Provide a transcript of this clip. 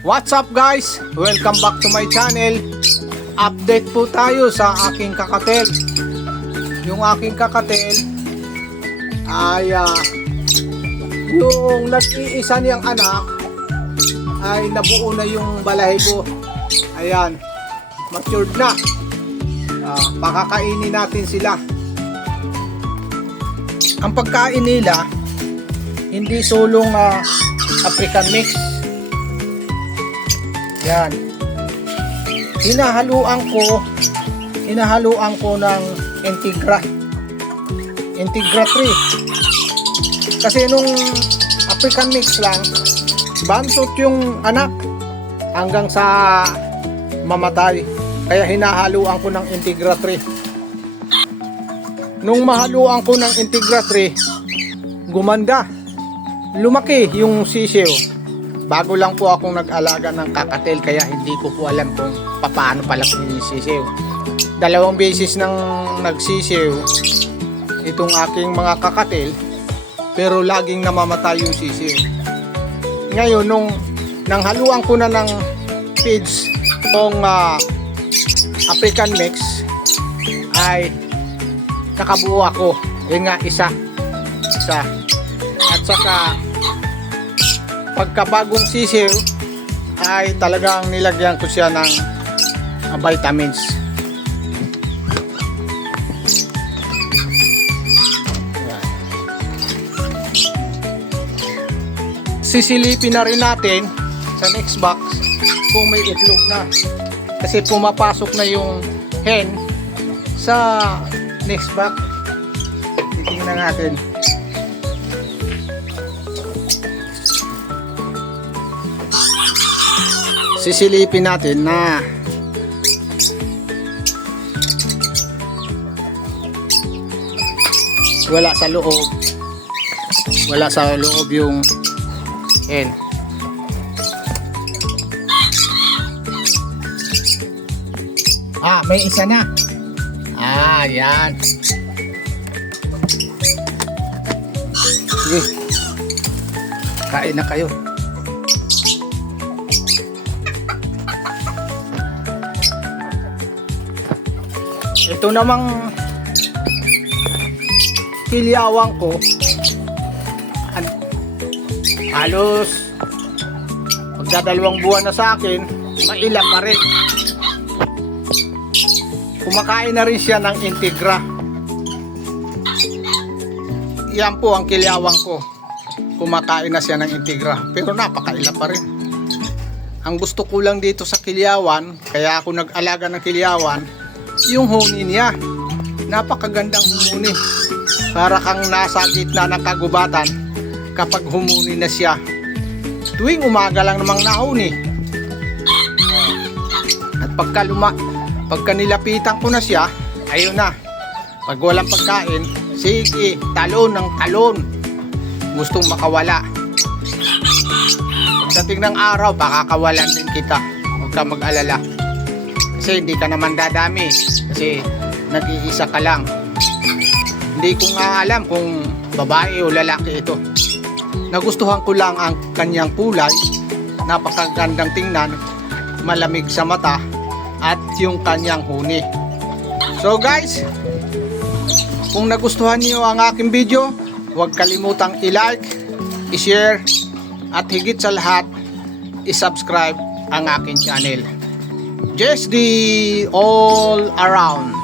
What's up guys? Welcome back to my channel. Update po tayo sa aking kakatel. Yung aking kakatel ay ah, yung nag-iisa niyang anak ay nabuo na yung balahibo. Ayan, matured na. Ah, pakakainin natin sila. Ang pagkain nila hindi sulong ah, African mix. Yan. Hinahaluan ko hinahaluan ko ng Integra. Integra 3. Kasi nung African mix lang, bansot yung anak hanggang sa mamatay. Kaya hinahaluan ko ng Integra 3. Nung mahaluan ko ng Integra 3, gumanda. Lumaki yung sisiw bago lang po akong nag-alaga ng kakatel kaya hindi ko po alam kung paano pala sinisisiw. Dalawang beses nang nagsisiw itong aking mga kakatel pero laging namamatay yung sisiw. Ngayon nung nang haluan ko na ng feeds tong ah, African mix ay nakabuo ako. Yun nga isa. Isa. At saka pagkabagong sisiw ay talagang nilagyan ko siya ng uh, vitamins. Ayan. Sisilipin na rin natin sa next box kung may itlog na. Kasi pumapasok na yung hen sa next box. Titingnan natin. Sisilipin natin na wala sa loob. Wala sa loob yung hen ah may isa na. Ah yan. Sige kain na kayo ito namang kilyawang ko. Halos magdadalawang buwan na sa akin maila pa rin. Kumakain na rin siya ng integra. Yan po ang kilyawang ko. Kumakain na siya ng integra. Pero napakaila pa rin. Ang gusto ko lang dito sa kilyawan kaya ako nag-alaga ng kilyawan yung huni niya. Napakagandang humuni. Para kang nasa gitna ng kagubatan kapag humuni na siya. Tuwing umaga lang namang nahuni. At pagka luma, pagka nilapitan ko na siya, ayun na. Pag walang pagkain, sige, talon ng talon. Gustong makawala. Pagdating ng araw, pakakawalan din kita. Huwag ka mag-alala kasi hindi ka naman dadami. Kasi nag-iisa ka lang. Hindi ko nga alam kung babae o lalaki ito. Nagustuhan ko lang ang kanyang kulay. Napakagandang tingnan. Malamig sa mata. At yung kanyang huni. So guys kung nagustuhan niyo ang aking video huwag kalimutang i-like i-share at higit sa lahat i-subscribe ang aking channel the all around